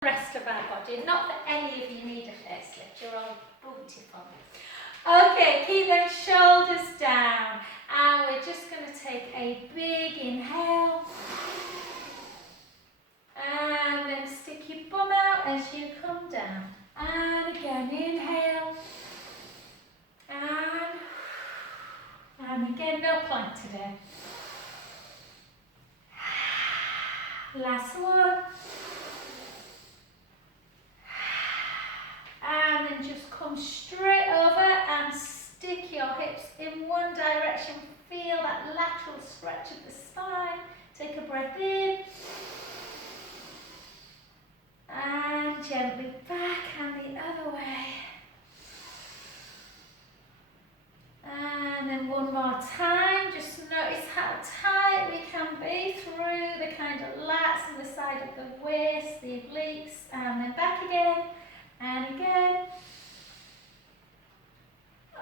the rest of our body. Not that any of you need a facelift, you're all beautiful. Okay, keep them shoulders down, and we're just going to take a big inhale, and then stick your bum out as you come down, and again inhale, and again, no plank today. Last one. And then just come straight over and stick your hips in one direction. Feel that lateral stretch of the spine. Take a breath in. And gently back and the other way. And then one more time. Just notice how tight we can be through the kind of lats and the side of the waist, the obliques, and then back again. And again.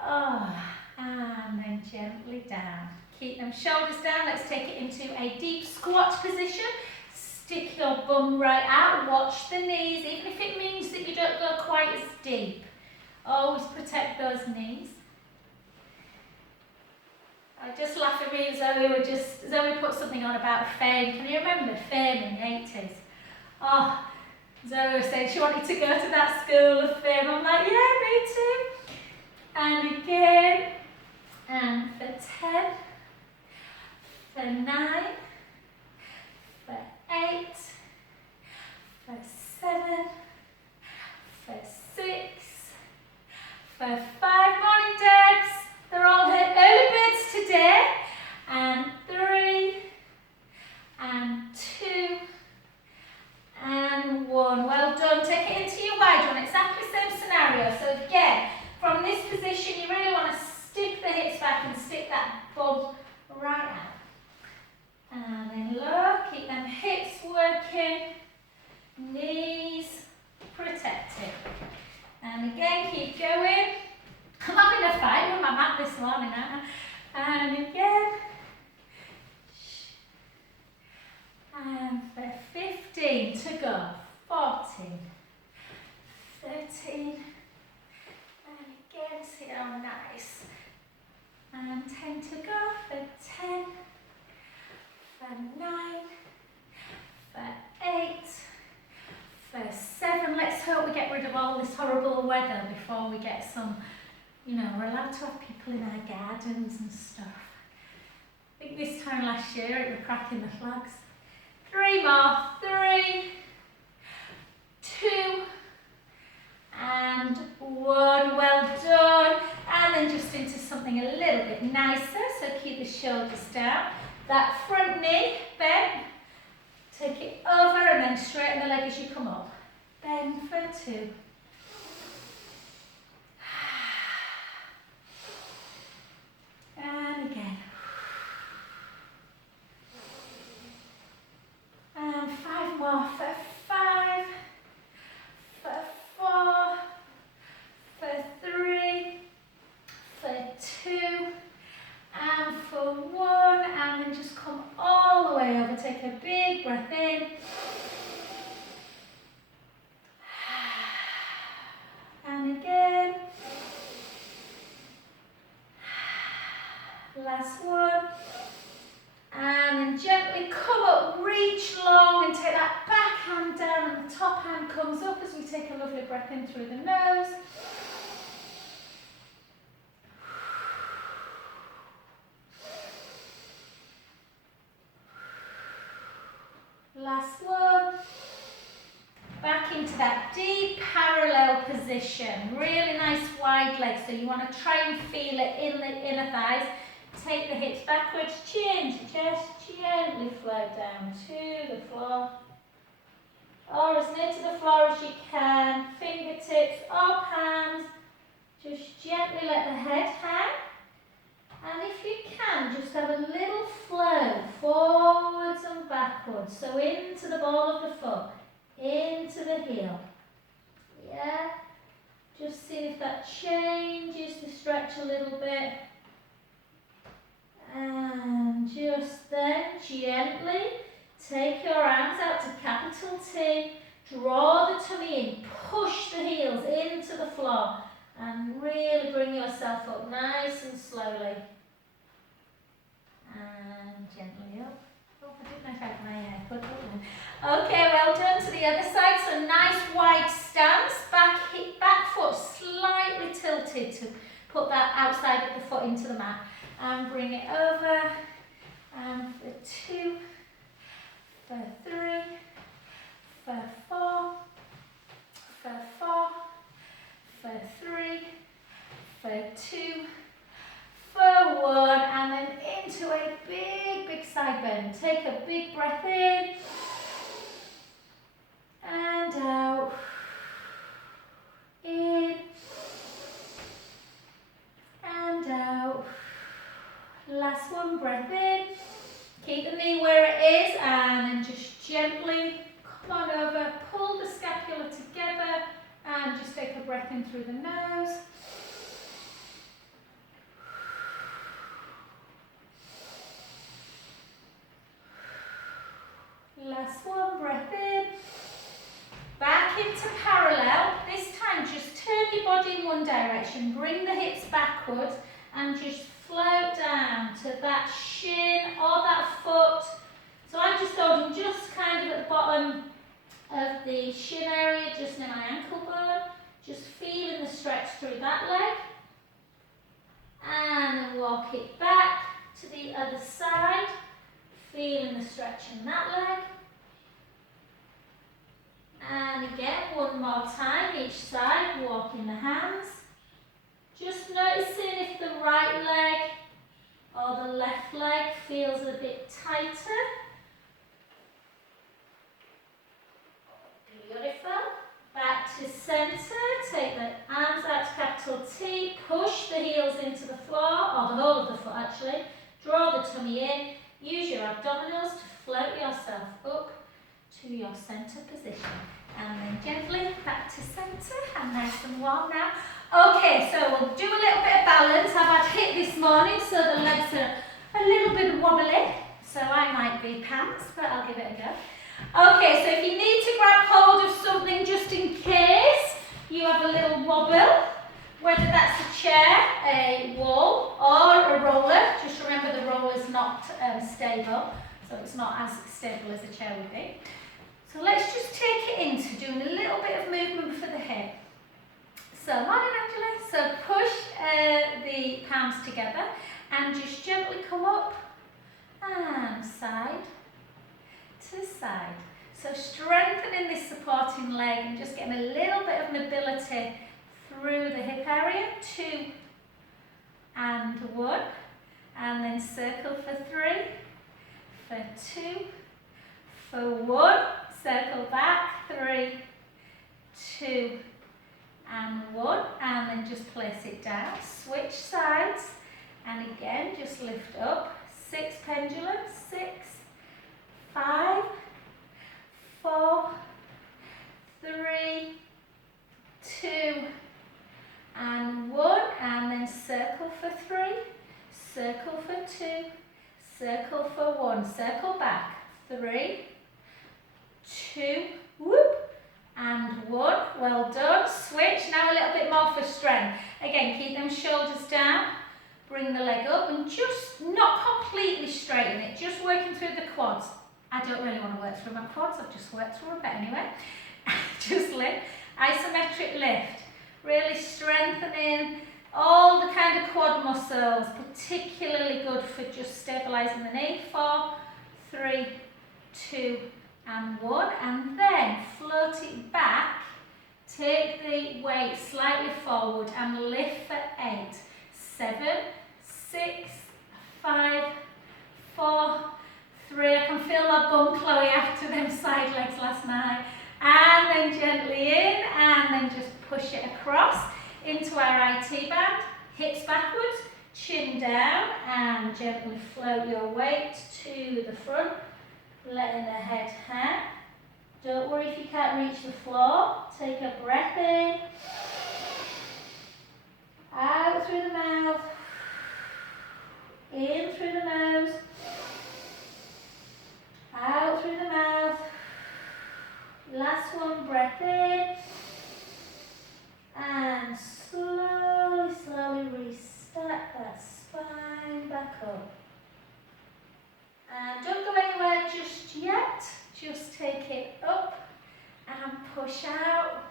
Oh, and then gently down. Keep them shoulders down. Let's take it into a deep squat position. Stick your bum right out. Watch the knees, even if it means that you don't go quite as deep. Always protect those knees. I just laughed at me and Zoe put something on about fame. Can you remember fame in the 80s? Oh, Zoe said she wanted to go to that school of fame. I'm like, yeah, me too. And again, and for 10, for 9, for 8, for 7, for 6, for 5. Morning, Debs. They're all here. Early birds today. And 3, and 2, and 1. Well done. Take it into your wide one. Exactly the same scenario. So again, from this position, you really want to stick the hips back and stick that bum right out. And then low. Keep them hips working. Knees protected. And again, keep going. I'm having a fight with my mat this morning, aren't I? And again. And for 15 to go. 14, 13, and again, see how nice. And 10 to go. For 10, for 9, for 8, for 7. Let's hope we get rid of all this horrible weather before we get some, we're allowed to have people in our gardens and stuff. I think this time last year it was cracking the flags. 3 more. 3, 2, and 1. Well done. And then just into something a little bit nicer. So keep the shoulders down. That front knee, bend. Take it over and then straighten the leg as you come up. Bend for 2. And again. And 5 more for 5, for 4, for 3, for 2, and for 1, and then just come all the way over. Take a big breath in. And again. Last one. And then gently come up, reach long and take that back hand down and the top hand comes up as we take a lovely breath in through the nose. Last one. Back into that deep parallel position. Really nice wide legs. So you want to try and feel it in the inner thighs. Take the hips backwards, chin to chest, gently float down to the floor. Or as near to the floor as you can. Fingertips up, hands. Just gently let the head hang. And if you can, just have a little flow forwards and backwards. So into the ball of the foot, into the heel. Yeah? Just see if that changes the stretch a little bit. And just then gently take your arms out to capital T. Draw the tummy in, push the heels into the floor and really bring yourself up nice and slowly. And gently up. Oh, I didn't know if I had my hair put on. Okay, well done to the other side. So nice wide stance, back foot slightly tilted to put that outside of the foot into the mat. And bring it over. And for 2, for 3, for 4, for 4, for 3, for 2, for 1, and then into a big side bend. Take a big breath in and out. In and out. Last one, breath in. Keep the knee where it is and then just gently come on over, pull the scapula together and just take a breath in through the nose. Last one, breath in. Back into parallel. This time just turn your body in one direction, bring the hips backwards and just float down to that shin or that foot. So I'm just holding just kind of at the bottom of the shin area, just near my ankle bone. Just feeling the stretch through that leg. And then walk it back to the other side. Feeling the stretch in that leg. And again, one more time, each side, walking the hands. Just noticing if the right leg or the left leg feels a bit tighter. Beautiful. Back to centre, take the arms out to capital T, push the heels into the floor, or the whole of the foot actually. Draw the tummy in, use your abdominals to float yourself up to your centre position. And then gently back to centre, and nice and warm now. Okay, so we'll do a little bit of balance. I've had HIIT this morning, so the legs are a little bit wobbly. So I might be pants, but I'll give it a go. Okay, so if you need to grab hold of something just in case you have a little wobble, whether that's a chair, a wall, or a roller, just remember the roller is not stable, so it's not as stable as a chair would be. So let's just take it into doing a little bit of movement for the hip. So, morning Angela. So push the palms together and just gently come up and side to side. So strengthening this supporting leg and just getting a little bit of mobility through the hip area. 2 and 1. And then circle for 3, for 2, for 1. Circle back, 3, 2, and 1, and then just place it down. Switch sides, and again, just lift up. 6 pendulums, 6, 5, 4, 3, 2, and 1, and then circle for 3, circle for 2, circle for 1, circle back, 3, 2, whoop, and 1. Well done. Switch. Now a little bit more for strength. Again, keep them shoulders down. Bring the leg up and just not completely straighten it. Just working through the quads. I don't really want to work through my quads. I've just worked through them, but anyway. Just lift. Isometric lift. Really strengthening all the kind of quad muscles. Particularly good for just stabilising the knee. 4, 3, 2, and 1, and then float it back, take the weight slightly forward and lift for 8, 7, 6, 5, 4, 3, I can feel my bum Chloe after them side legs last night, and then gently in, and then just push it across into our IT band, hips backwards, chin down, and gently float your weight to the front. Letting the head hang. Don't worry if you can't reach the floor. Take a breath in. Out through the mouth. In through the nose. Out through the mouth. Last one, breath in. And slowly, slowly restack that spine back up. And don't go anywhere just yet. Just take it up and push out.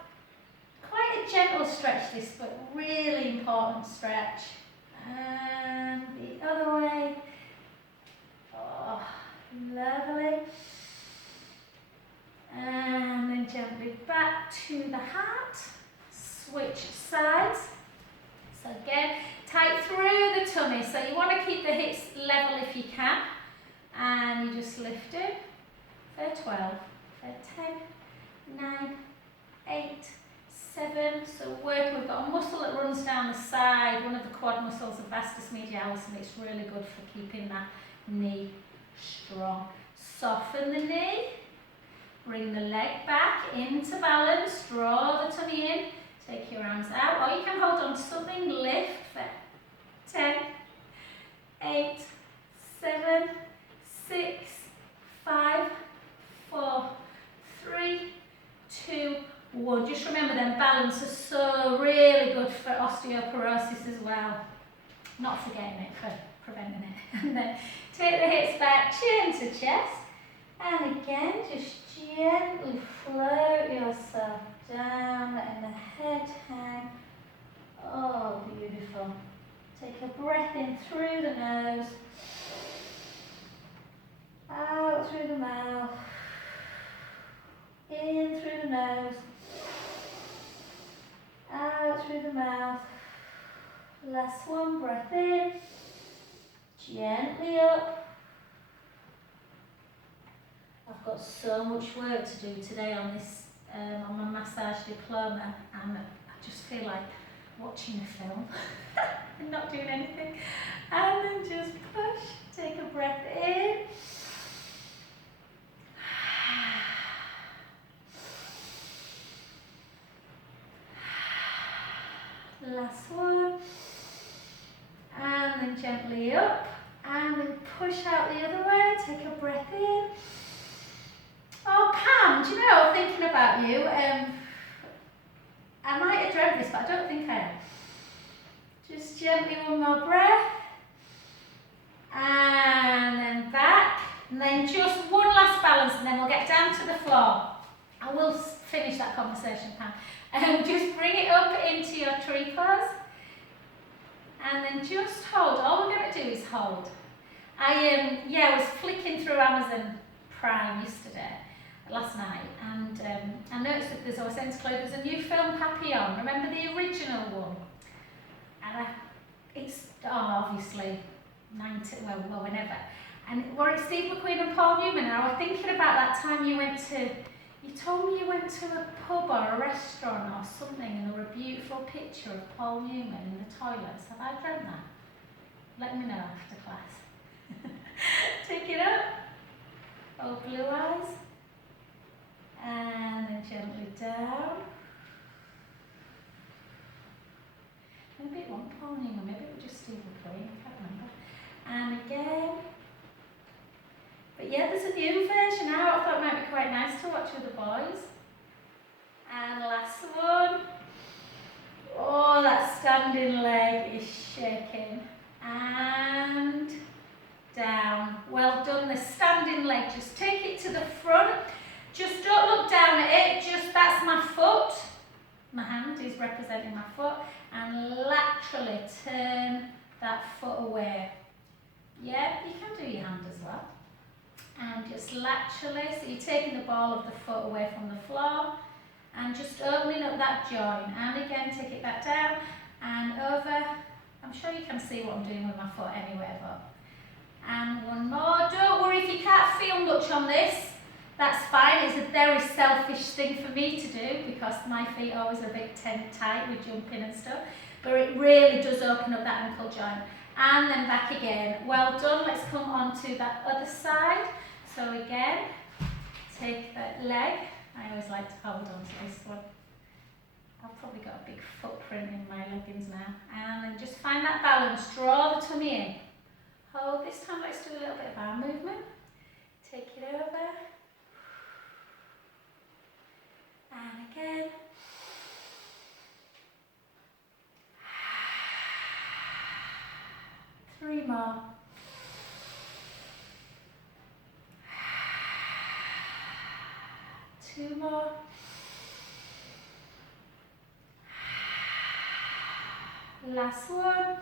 Quite a gentle stretch this, but really important stretch. And the other way. Oh, lovely. And then gently back to the heart. Switch sides. So again, tight through the tummy. So you want to keep the hips level if you can. And you just lift it for 12, for 10, 9, 8, 7. So working, we've got a muscle that runs down the side, one of the quad muscles, the vastus medialis, and it's really good for keeping that knee strong. Soften the knee, bring the leg back into balance, draw the tummy in, take your arms out, or you can hold on to something, lift for 10, 8, 7, 6, 5, 4, 3, 2, 1. Just remember then, balance is so really good for osteoporosis as well. Not forgetting it, for preventing it. And then take the hips back, chin to chest. And again, just gently float yourself down, letting the head hang. Oh, beautiful. Take a breath in through the nose. Out through the mouth, in through the nose, out through the mouth. Last one, breath in, gently up. I've got so much work to do today on this, on my massage diploma, and I just feel like watching a film and not doing anything. And then just push, take a breath in. Last one, and then gently up, and then push out the other way, take a breath in. Oh Pam, do you know, I'm thinking about you, I might have dreamt this, but I don't think I am. Just gently one more breath, and then back, and then just one last balance, and then we'll get down to the floor. I will finish that conversation, Pam. Just bring it up into your tree pose, and then just hold. All we're going to do is hold. I was flicking through Amazon Prime last night, and I noticed that there's a new film, Papillon. Remember the original one? And it's obviously 90, well whenever. And were it Steve McQueen and Paul Newman? And I was thinking about that time you told me you went to a pub or a restaurant or something, and there were a beautiful picture of Paul Newman in the toilets. Have I dreamt that? Let me know after class. Take it up. Oh, blue eyes. And then gently down. Maybe it wasn't Paul Newman, maybe it was just Steve McQueen, I can't remember. And again. But yeah, there's a new version out. I thought it might be quite nice to watch with the boys. And last one. Oh, that standing leg is shaking. And down. Well done, the standing leg. Just take it to the front. Just don't look down at it. Just, that's my foot. My hand is representing my foot. And laterally turn that foot away. Yeah, you can do your hand as well. And just laterally, so you're taking the ball of the foot away from the floor and just opening up that joint. And again, take it back down and over. I'm sure you can see what I'm doing with my foot anyway, but. And one more. Don't worry if you can't feel much on this, that's fine. It's a very selfish thing for me to do because my feet are always a bit tight with jumping and stuff, but it really does open up that ankle joint. And then back again. Well done. Let's come on to that other side. So again, take that leg. I always like to hold on to this one. I've probably got a big footprint in my leggings now. And then just find that balance. Draw the tummy in. Hold. This time let's do a little bit of arm movement. Take it over. And again. Three more. Two more. Last one.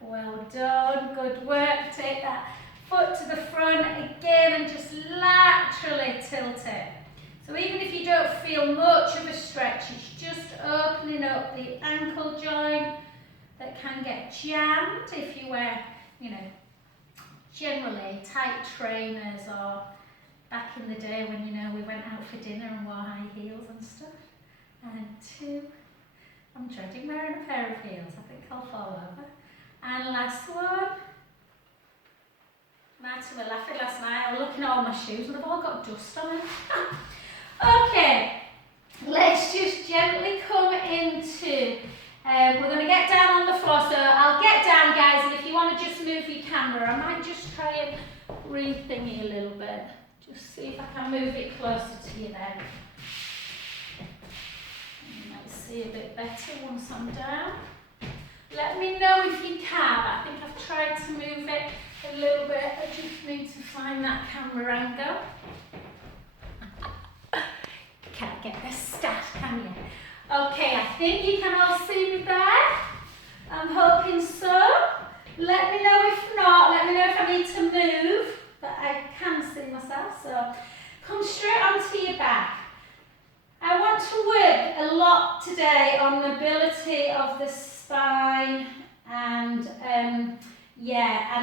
Well done, good work. Take that foot to the front again and just laterally tilt it. So even if you don't feel much of a stretch, it's just opening up the ankle joint that can get jammed if you wear, you know, generally tight trainers, or back in the day when, you know, we went out for dinner and wore high heels and stuff. And two. I'm dreading wearing a pair of heels. I think I'll fall over. And last one. Martin were laughing last night. I was looking at all my shoes and they've all got dust on them. Okay, let's just gently come into, we're going to get down on the floor, so I'll get down, guys, and if you want to just move your camera, I might just try and re-thingy a little bit, just see if I can move it closer to you then. You might see a bit better once I'm down. Let me know if you can. I think I've tried to move it a little bit, I just need to find that camera angle. Can't get the stat, can you? Okay, I think you can all see me there. I'm hoping so. Let me know if not. Let me know if I need to move, but I can see myself. So come straight onto your back. I want to work a lot today on mobility of the spine and and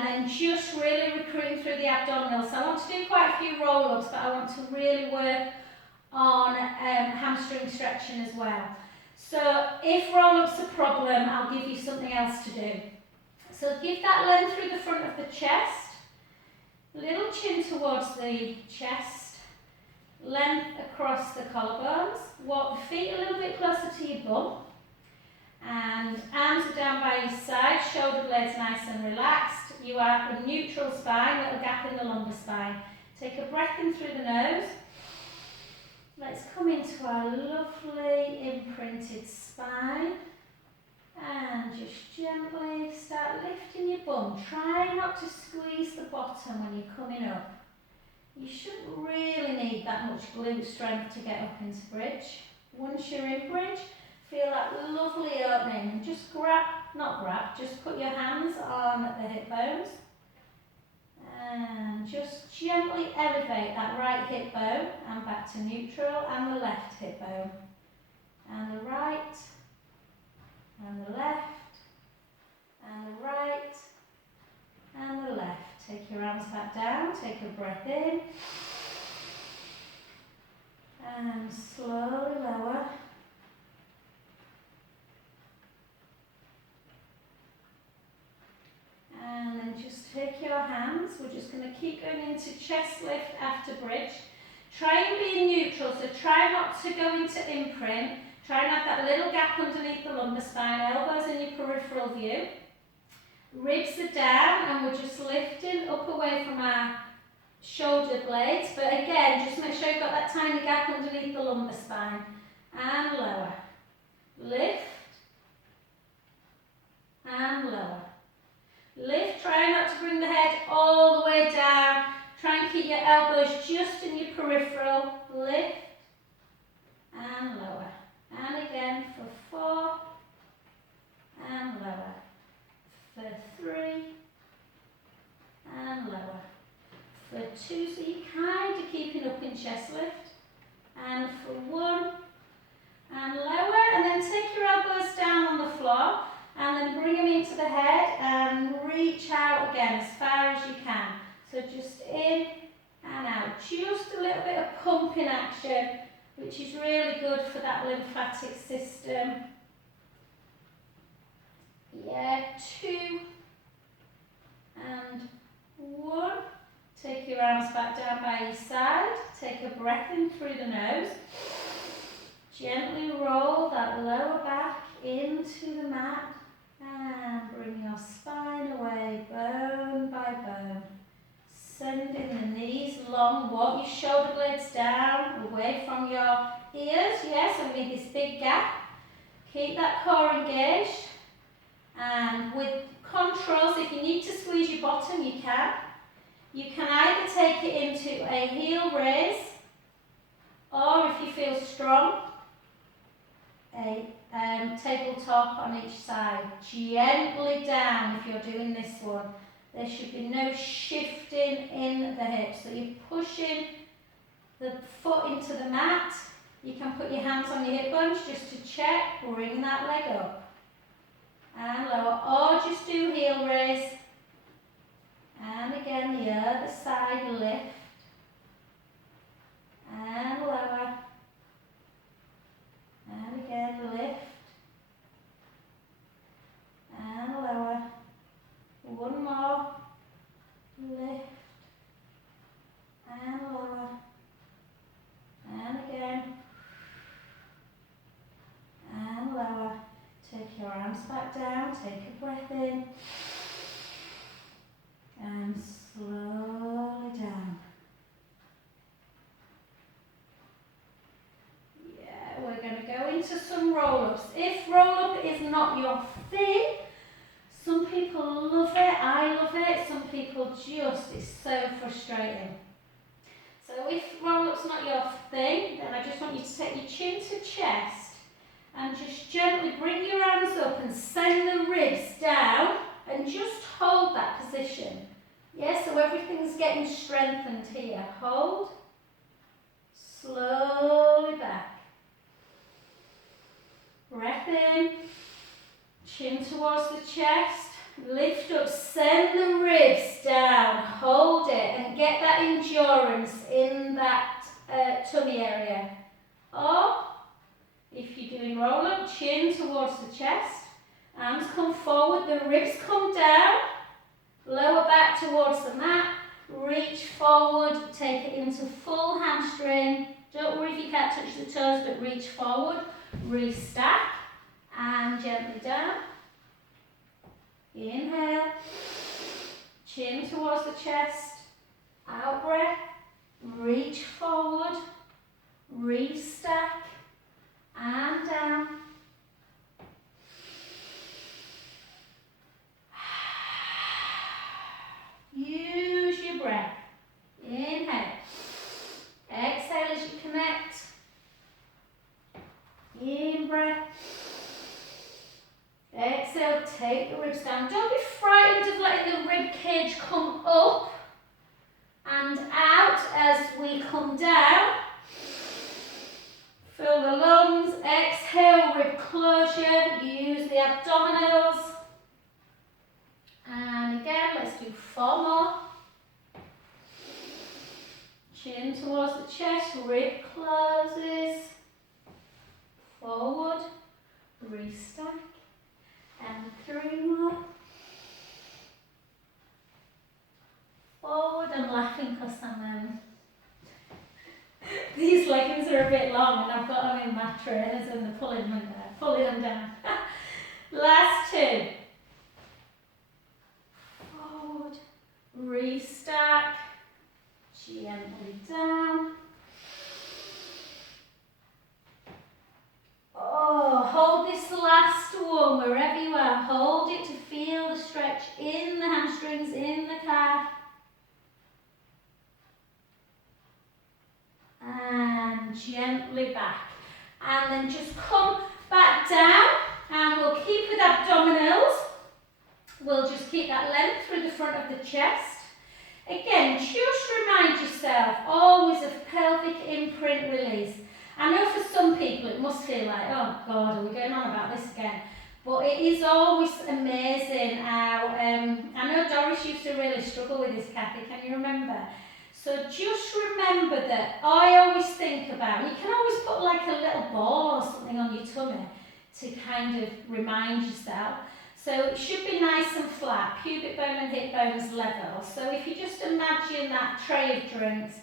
then just really recruiting through the abdominals. So I want to do quite a few roll-ups, but I want to really work on hamstring stretching as well. So if roll-up's a problem, I'll give you something else to do. So give that length through the front of the chest, little chin towards the chest, length across the collarbones, walk the feet a little bit closer to your bum, and arms are down by your side, shoulder blades nice and relaxed. You are a neutral spine, little gap in the lumbar spine. Take a breath in through the nose. Let's come into our lovely imprinted spine and just gently start lifting your bum. Try not to squeeze the bottom when you're coming up. You shouldn't really need that much glute strength to get up into bridge. Once you're in bridge, feel that lovely opening and just just put your hands on the hip bones and just gently elevate that right hip bone and back to neutral, and the left hip bone, and the right, and the left, and the right, and the left. Take your arms back down, take a breath in, and slowly lower. And then just take your hands, we're just going to keep going into chest lift after bridge. Try and be in neutral, so try not to go into imprint. Try and have that little gap underneath the lumbar spine, elbows in your peripheral view. Ribs are down and we're just lifting up away from our shoulder blades. But again, just make sure you've got that tiny gap underneath the lumbar spine. And lower. Lift. And lower. Lift, try not to bring the head all the way down. Try and keep your elbows just in your peripheral. Lift and lower. And again for 4 and lower. For 3 and lower. For 2, so you're kind of keeping up in chest lift. And for 1 and lower. And then take your elbows down on the floor. And then bring them into the head and reach out again as far as you can. So just in and out. Just a little bit of pumping action, which is really good for that lymphatic system. Yeah, 2 and 1. Take your arms back down by your side. Take a breath in through the nose. Gently roll that lower back into the mat. And bring your spine away, bone by bone. Sending the knees long, walk your shoulder blades down, away from your ears, yes, and we need this big gap. Keep that core engaged, and with controls, if you need to squeeze your bottom, you can. You can either take it into a heel raise, or if you feel strong, a tabletop on each side. Gently down if you're doing this one. There should be no shifting in the hips. So you're pushing the foot into the mat. You can put your hands on your hip bones just to check. Bring that leg up. And lower. Or just do heel raise. And again, the other side, lift. And lower. And again, lift. And lower. One more. Lift. And lower. And again. And lower. Take your arms back down. Take a breath in. And slowly down. Yeah, we're going to go into some roll-ups. If roll-up is not your thing, some people love it, I love it, some people just, it's so frustrating. So if roll-up's not your thing, then I just want you to take your chin to chest and just gently bring your arms up and send the ribs down and just hold that position. Yeah, so everything's getting strengthened here. Hold. Slowly back. Breath in. Chin towards the chest. Lift up. Send the ribs down. Hold it and get that endurance in that tummy area. Or, if you're doing roll up, chin towards the chest. Arms come forward. The ribs come down. Lower back towards the mat, reach forward, take it into full hamstring. Don't worry if you can't touch the toes, but reach forward, restack, and gently down. Inhale, chin towards the chest, out breath, reach forward, restack, and down. Use your breath. Inhale. Exhale as you connect. In breath. Exhale, take the ribs down. Don't be frightened of letting the rib cage come up and out as we come down. Fill the lungs. Exhale, rib closure. Use the abdominals. And again, let's do 4 more. Chin towards the chest, rib closes. Forward, restack. And 3 more. Forward, I'm laughing because these leggings are a bit long and I've got them in my trainers and they're pulling them down. Last 2. Forward, restack, gently down. Oh, hold this last one wherever you are. Hold it to feel the stretch in the hamstrings, in the calf. And gently back. And then just come back down and we'll keep with abdominals. We'll just keep that length through the front of the chest. Again, just remind yourself always of pelvic imprint release. I know for some people it must feel like, oh God, are we going on about this again? But it is always amazing how, I know Doris used to really struggle with this, Kathy, can you remember? So just remember that I always think about, you can always put like a little ball or something on your tummy to kind of remind yourself. So it should be nice and flat, pubic bone and hip bones level. So if you just imagine that tray of drinks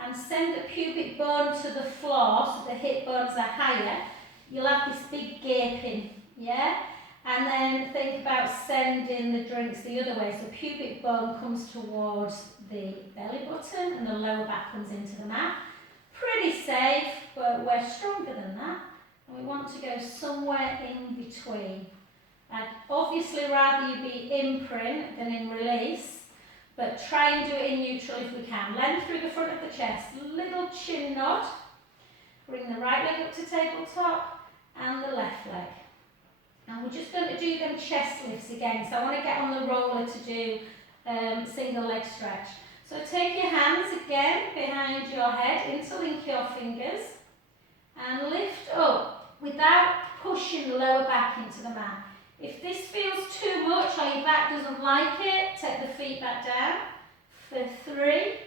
and send the pubic bone to the floor so the hip bones are higher, you'll have this big gaping, yeah? And then think about sending the drinks the other way. So pubic bone comes towards the belly button and the lower back comes into the mat. Pretty safe, but we're stronger than that. And we want to go somewhere in between. I'd obviously rather you be in print than in release, but try and do it in neutral if we can. Length through the front of the chest, little chin nod. Bring the right leg up to tabletop and the left leg. And we're just going to do them chest lifts again. So I want to get on the roller to do single leg stretch. So take your hands again behind your head, interlink your fingers and lift up without pushing the lower back into the mat. If this feels too much or your back doesn't like it, take the feet back down for 3.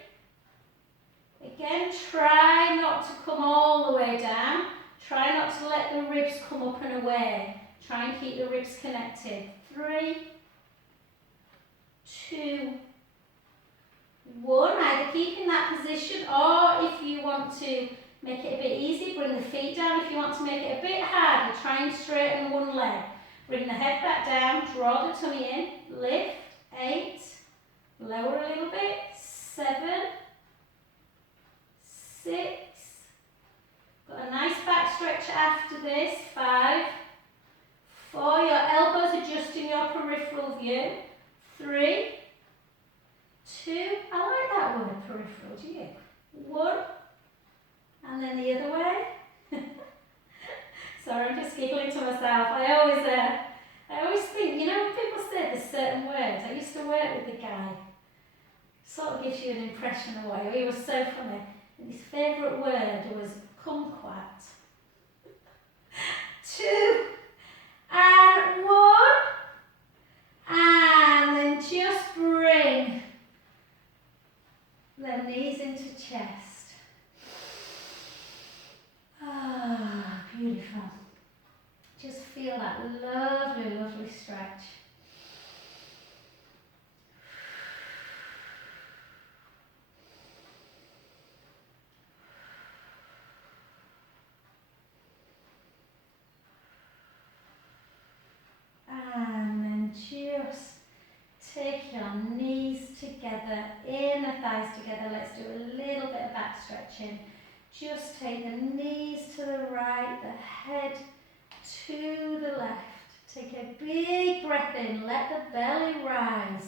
Again, try not to come all the way down. Try not to let the ribs come up and away. Try and keep the ribs connected. 3, 2, 1. Either keep in that position, or if you want to make it a bit easy, bring the feet down. If you want to make it a bit harder, try and straighten one leg. Bring the head back down, draw the tummy in, lift, 8, lower a little bit, 7, 6, got a nice back stretch after this, 5, 4, your elbows adjusting your peripheral view, 3, 2, I like that word peripheral, do you? 1, and then the other way. Sorry, I'm just giggling to myself. I always think, you know, when people say there's certain words, I used to work with a guy, sort of gives you an impression of why he was so funny. And his favourite word was kumquat. 2, and 1, and then just bring the knees into chest. Ah, beautiful. Just feel that lovely, lovely stretch. And then just take your knees together, inner thighs together. Let's do a little bit of back stretching. Just take the knees to the right, the head to the left. Take a big breath in, let the belly rise.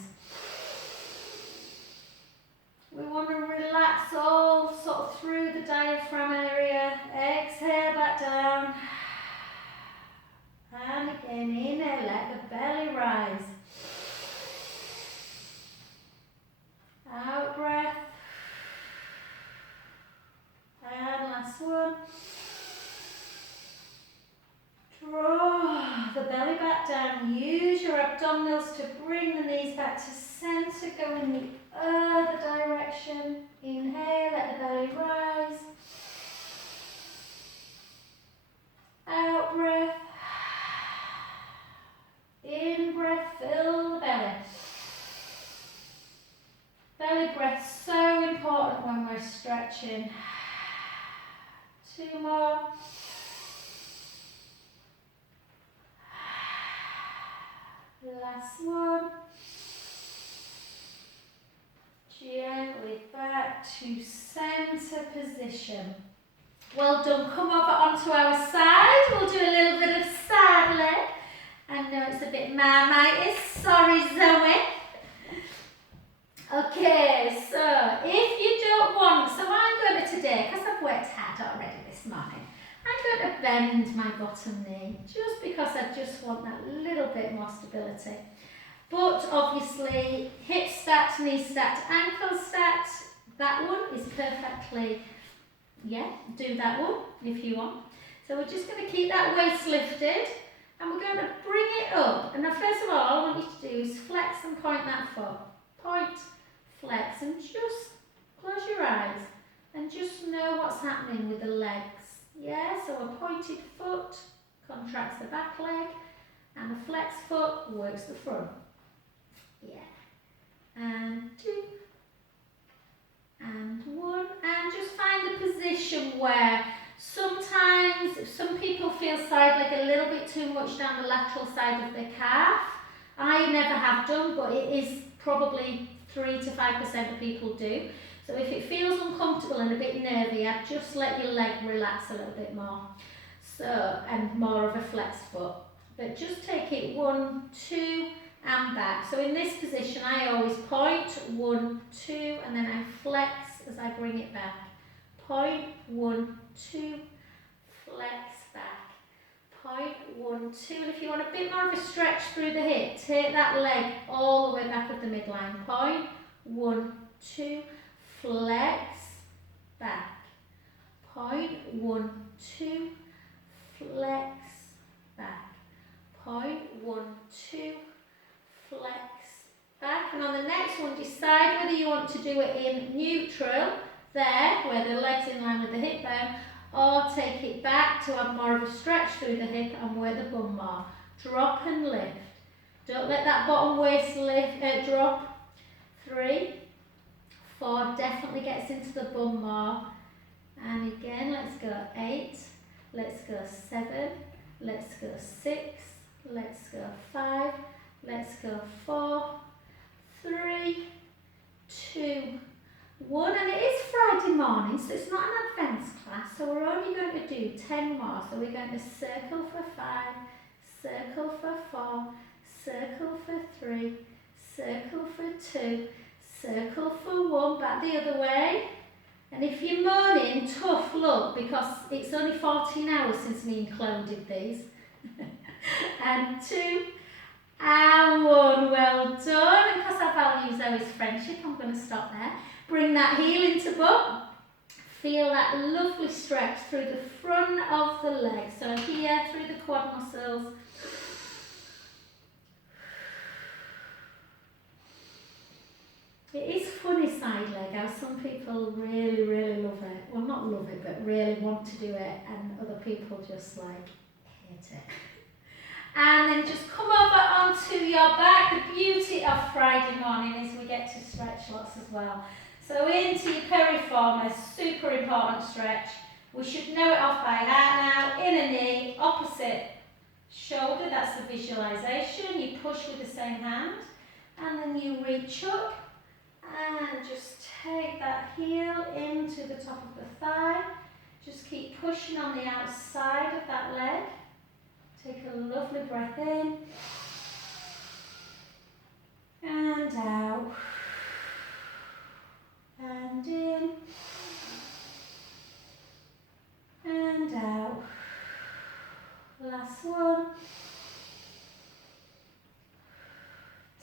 We want to relax all sort of through the diaphragm area. Exhale back down. And again, inhale, let the belly rise. Out breath. And last one. Draw the belly back down. Use your abdominals to bring the knees back to center. Go in the other direction. Inhale, let the belly rise. Out breath. In breath, fill the belly. Belly breath so important when we're stretching. 2 more. Last one. Gently back to center position. Well done. Come over onto our side. We'll do a little bit of side leg. I know it's a bit marmite. Sorry, Zoe. Okay, so if you don't want, so I'm going to today, because I've worked hard already this morning, I'm going to bend my bottom knee, just because I just want that little bit more stability. But obviously, hip stacked, knee stacked, ankle stacked, that one is perfectly, yeah, do that one if you want. So we're just going to keep that waist lifted, and we're going to bring it up. And now first of all I want you to do is flex and point that foot. Point, flex, and just close your eyes and just know what's happening with the legs. Yeah, so a pointed foot contracts the back leg and a flexed foot works the front. Yeah. And 2 and 1, and just find the position where sometimes some people feel side leg a little bit too much down the lateral side of the calf. I never have done, but it is probably 3 to 5% of people do. So if it feels uncomfortable and a bit nervy, I'd just let your leg relax a little bit more. So, and more of a flexed foot. But just take it 1, 2, and back. So in this position, I always point, 1, 2, and then I flex as I bring it back. Point, 1, 2, flex back. Point, 1, 2, and if you want a bit more of a stretch through the hip, take that leg all the way back at the midline. Point, 1, 2, flex back. Point, 1, 2, flex back. Point, 1, 2, flex back. And on the next one, decide whether you want to do it in neutral, there, where the leg's in line with the hip bone, or take it back to have more of a stretch through the hip and work the bum more. Drop and lift. Don't let that bottom waist lift, drop. 3, 4, definitely gets into the bum more. And again, let's go 8, let's go 7, let's go 6, let's go 5, let's go 4, 3, 2, 1. And it is Friday morning, so it's not an advanced class, so we're only going to do 10 more. So we're going to circle for 5, circle for 4, circle for 3, circle for 2, circle for 1, back the other way. And if you're moaning, tough luck, because it's only 14 hours since me and Chloe did these. And 2, and 1, well done. And because I value Zoe's friendship, I'm going to stop there. Bring that heel into bum. Feel that lovely stretch through the front of the leg. So here, through the quad muscles. It is funny side leg, how some people really, really love it. Well, not love it, but really want to do it, and other people just like hate it. And then just come over onto your back. The beauty of Friday morning is we get to stretch lots as well. So into your piriformis, super important stretch. We should know it off by heart now. Inner knee, opposite shoulder, that's the visualization. You push with the same hand, and then you reach up. And just take that heel into the top of the thigh. Just keep pushing on the outside of that leg. Take a lovely breath in. And out. And in. And out. Last one.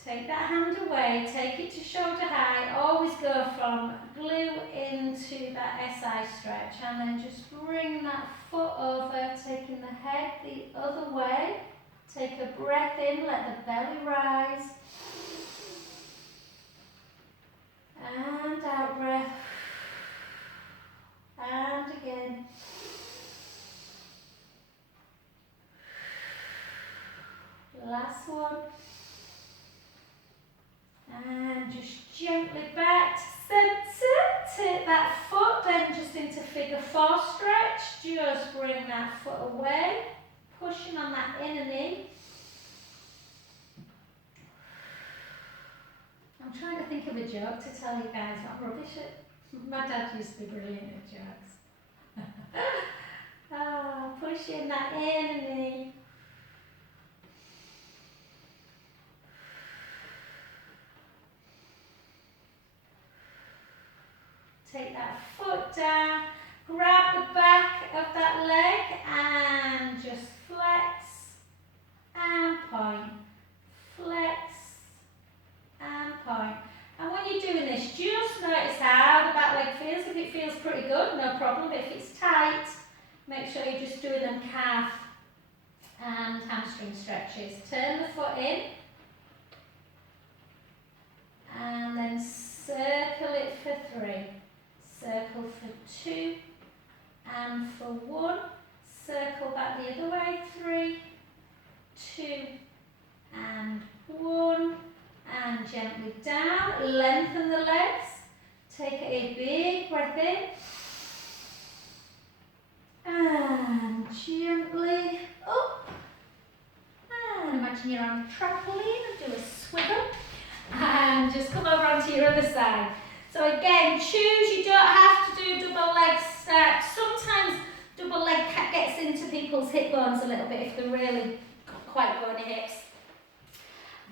Take that hand away, take it to shoulder high, always go from glue into that SI stretch, and then just bring that foot over, taking the head the other way. Take a breath in, let the belly rise. And out breath. And again. Last one. And just gently back to centre. Take that foot then just into figure 4 stretch. Just bring that foot away. Pushing on that inner knee. I'm trying to think of a joke to tell you guys, but I'm rubbish at. My dad used to be brilliant at jokes. Pushing that inner knee. Take that foot down, grab the back of that leg and just flex and point, flex and point. And when you're doing this, just notice how the back leg feels. If it feels pretty good, no problem. But if it's tight, make sure you're just doing them calf and hamstring stretches. Turn the foot in and then circle it for 3. Circle for 2 and for 1. Circle back the other way. 3, 2 and 1. And gently down. Lengthen the legs. Take a big breath in. And gently up. And imagine you're on a trampoline and do a swivel. And just come over onto your other side. So again, choose, you don't have to do double leg stacks. Sometimes double leg gets into people's hip bones a little bit if they're really quite bony hips.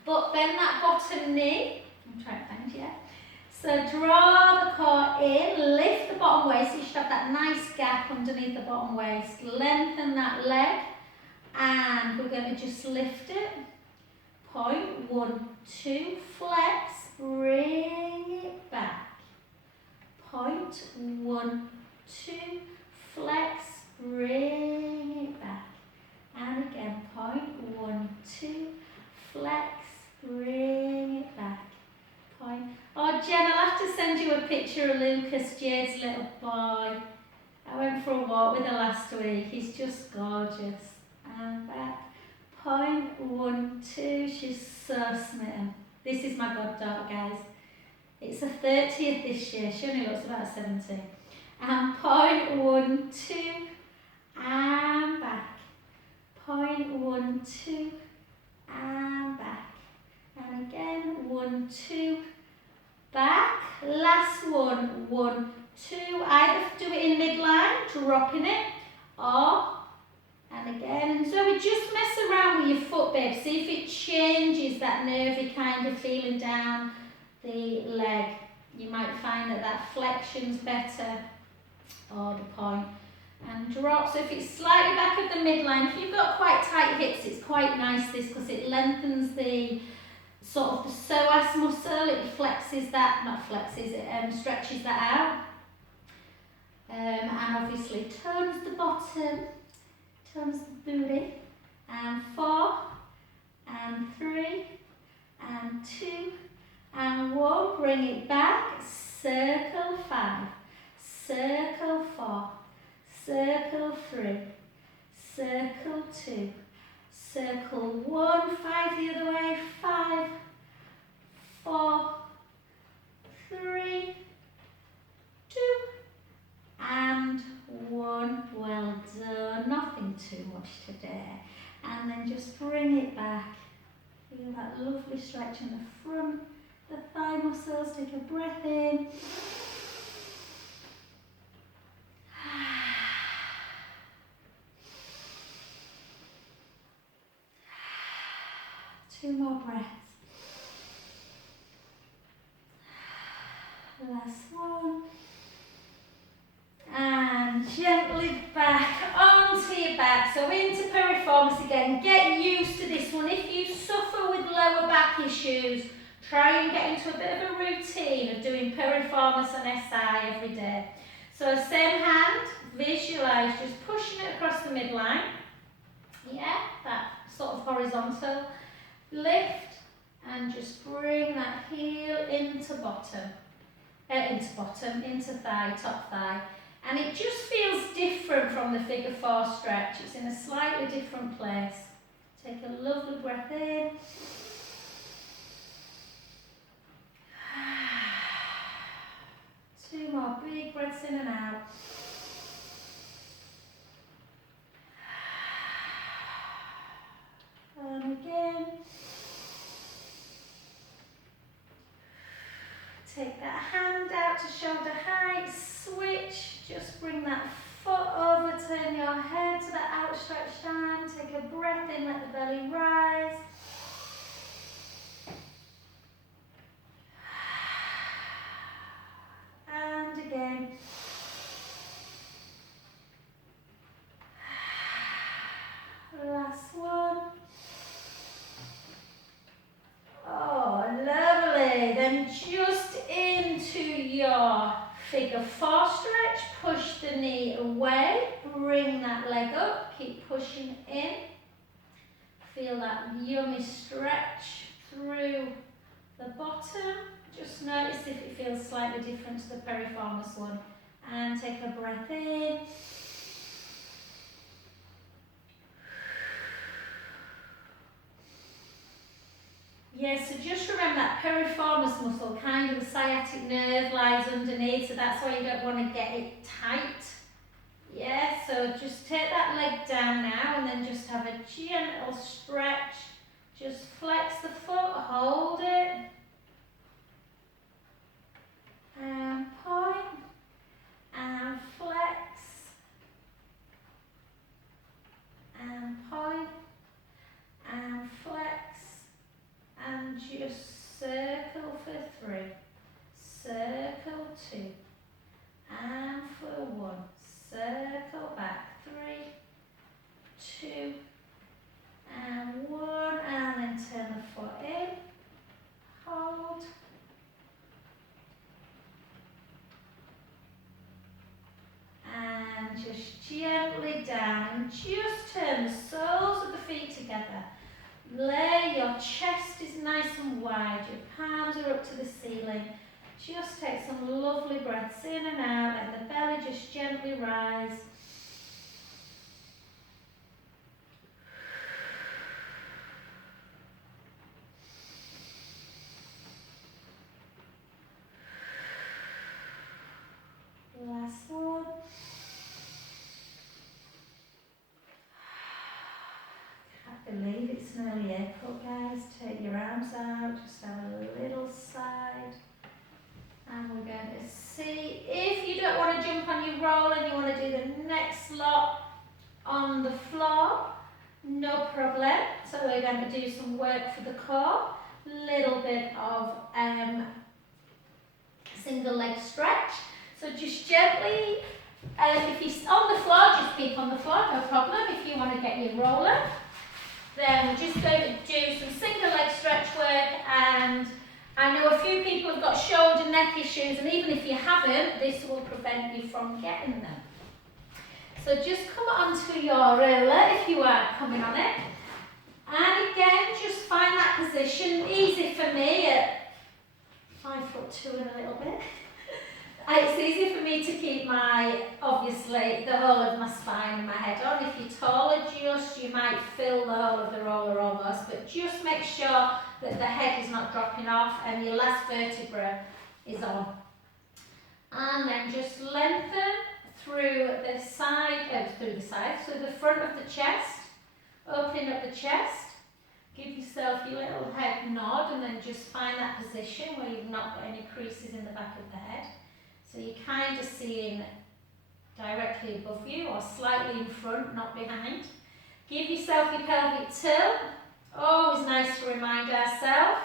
But bend that bottom knee. I'm trying to find you. So draw the core in, lift the bottom waist. You should have that nice gap underneath the bottom waist. Lengthen that leg. And we're going to just lift it. Point, 1, 2, flex, bring it back. Point, 1, 2, flex, bring it back. And again, point, 1, 2, flex, bring it back. Point. Oh, Jen, I'll have to send you a picture of Lucas, Jade's little boy. I went for a walk with her last week. He's just gorgeous. And back. Point, 1, 2. She's so smitten. This is my goddaughter, guys. It's her 30th this year. She only looks about 70. And point, 1, 2. And back. Point, 1, 2. And back. And again, 1, 2. Back. Last one, 1, 2. Either do it in midline, dropping it, or, and again. And so we just mess around with your foot, babe. See if it changes that nervy kind of feeling down the leg. You might find that that flexion's better, or the point. And drop. So if it's slightly back of the midline, if you've got quite tight hips, it's quite nice this because it lengthens the sort of the psoas muscle. It flexes that, not flexes, it stretches that out. And obviously tones the bottom, tones the booty. And 4, and 3, and 2, and 1. Bring it back. Circle 5, circle 4, circle 3, circle 2, circle 1, 5 the other way, 5, 4, 3, 2, and 1. Well done. Nothing too much today. And then just bring it back. Feel that lovely stretch in the front, the thigh muscles. Take a breath in. 2 more breaths. Last one. And gently back onto your back. So into piriformis again. Get used to this one. If you suffer with lower back issues, try and get into a bit of a routine of doing piriformis and SI every day. So same hand, visualize just pushing it across the midline. Yeah, that sort of horizontal. Lift and just bring that heel into bottom, into thigh, top thigh. And it just feels different from the figure 4 stretch. It's in a slightly different place. Take a lovely breath in. Two more big breaths in and out. And again. Take that hand out to shoulder height, switch, just bring that foot over, turn your head to the outstretched arm, take a breath in, let the belly rise. And again. Last one. Oh, lovely. Then just into your figure 4 stretch, push the knee away, bring that leg up, keep pushing in. Feel that yummy stretch through the bottom. Just notice if it feels slightly different to the piriformis one. And take a breath in. Yeah, so just remember that piriformis muscle, kind of the sciatic nerve lies underneath, so that's why you don't want to get it tight. Yeah, so just take that leg down now and then just have a gentle stretch. Just flex the foot, hold it. just gently down, and just turn the soles of the feet together. Lay your chest is nice and wide, your palms are up to the ceiling. Just take some lovely breaths in and out, let the belly just gently rise. Last one. I believe it's nearly April, guys. Take your arms out, just have a little side. And we're going to see, if you don't want to jump on your roll and you want to do the next lot on the floor, no problem. So we're going to do some work for the core, little bit of single leg stretch. So just gently, if you're on the floor, just keep on the floor, no problem. If you want to get your roller, then we're just going to do some single leg stretch work. And I know a few people have got shoulder, neck issues, and even if you haven't, this will prevent you from getting them. So just come onto your roller if you are coming on it. And again, just find that position. Easy for me at 5'2" and a little bit. It's easy for me to keep obviously, the whole of my spine and my head on. If you're taller, you might fill the whole of the roller almost, but just make sure that the head is not dropping off and your last vertebra is on. And then just lengthen through the front of the chest, opening up the chest. Give yourself your little head nod and then just find that position where you've not got any creases in the back of the head. So you're kind of seeing directly above you or slightly in front, not behind. Give yourself your pelvic tilt. Always nice to remind ourselves.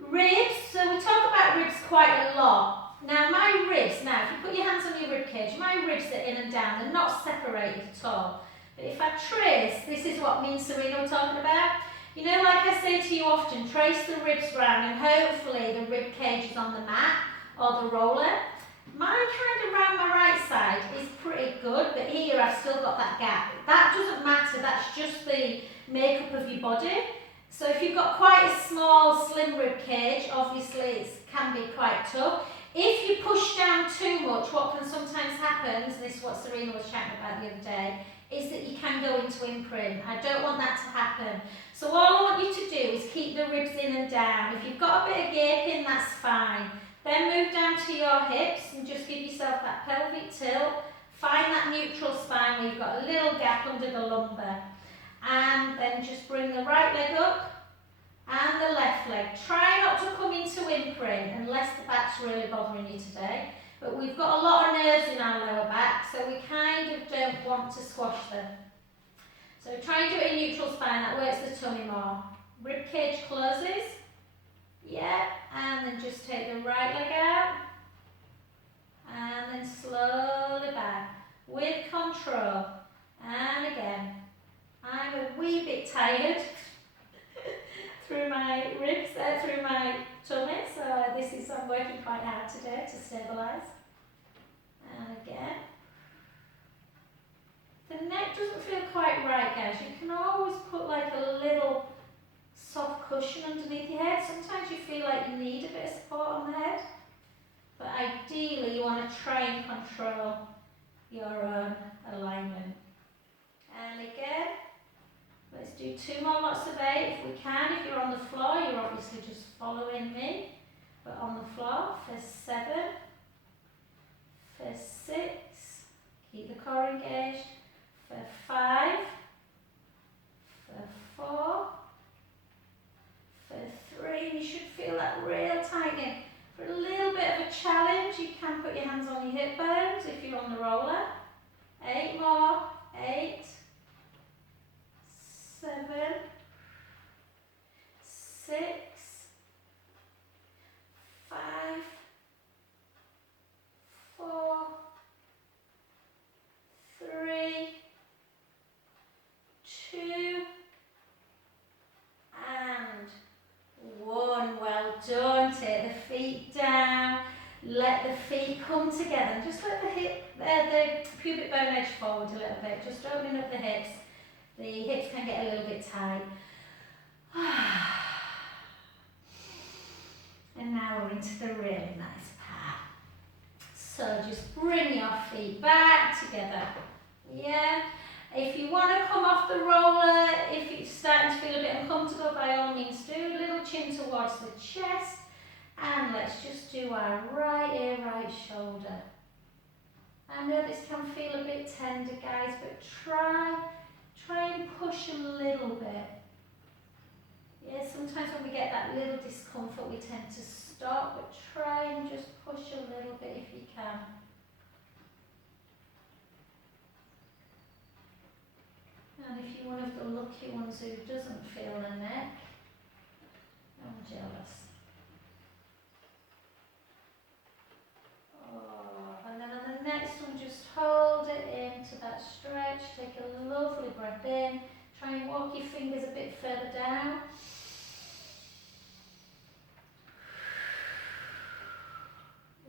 Ribs, so we talk about ribs quite a lot. Now my ribs, if you put your hands on your rib cage, my ribs are in and down, they're not separated at all. But if I trace, this is what me and Serena were talking about. You know, like I say to you often, trace the ribs round and hopefully the rib cage is on the mat or the roller. Mine kind of round my right side is pretty good, but here I've still got that gap. That doesn't matter, that's just the makeup of your body. So if you've got quite a small, slim rib cage, obviously it can be quite tough. If you push down too much, what can sometimes happen, and this is what Serena was chatting about the other day, is that you can go into imprint. I don't want that to happen. So all I want you to do is keep the ribs in and down. If you've got a bit of gaping, that's fine. Then move down to your hips and just give yourself that pelvic tilt. Find that neutral spine where you've got a little gap under the lumbar. And then just bring the right leg up and the left leg. Try not to come into imprint unless the back's really bothering you today. But we've got a lot of nerves in our lower back, so we kind of don't want to squash them. So try and do it in neutral spine, that works the tummy more. Rib cage closes. Yeah, and then just take the right leg out. And then slowly back. With control. And again. I'm a wee bit tired through my ribs, through my tummy, so I'm working quite hard today to stabilise. And again. The neck doesn't feel quite right, guys. You can always put like a little soft cushion underneath your head. Sometimes you feel like you need a bit of support on the head, but ideally you want to try and control your own alignment. And again, let's do 2 more lots of 8 if we can. If you're on the floor, you're obviously just following me, but on the floor for 7, for 6, keep the core engaged, for 5, for 4, for 3, you should feel that real tightening. For a little bit of a challenge, you can put your hands on your hip bones if you're on the roller. 8 more, 8, 7, 6, 5, 4, 3, 2, and 1. Well done. Take the feet down. Let the feet come together. And just let the the pubic bone edge forward a little bit, just opening up the hips. The hips can get a little bit tight. And now we're into the really nice part. So just bring your feet back together. Yeah. If you want to come off the roller, if you're starting to feel a bit uncomfortable, by all means do a little chin towards the chest. And let's just do our right ear, right shoulder. I know this can feel a bit tender, guys, but try and push a little bit. Yeah, sometimes when we get that little discomfort, we tend to stop, but try and just push a little bit if you can. And if you're one of the lucky ones who doesn't feel the neck, I'm jealous. Oh, and then on the next one, just hold it into that stretch. Take a lovely breath in. Try and walk your fingers a bit further down.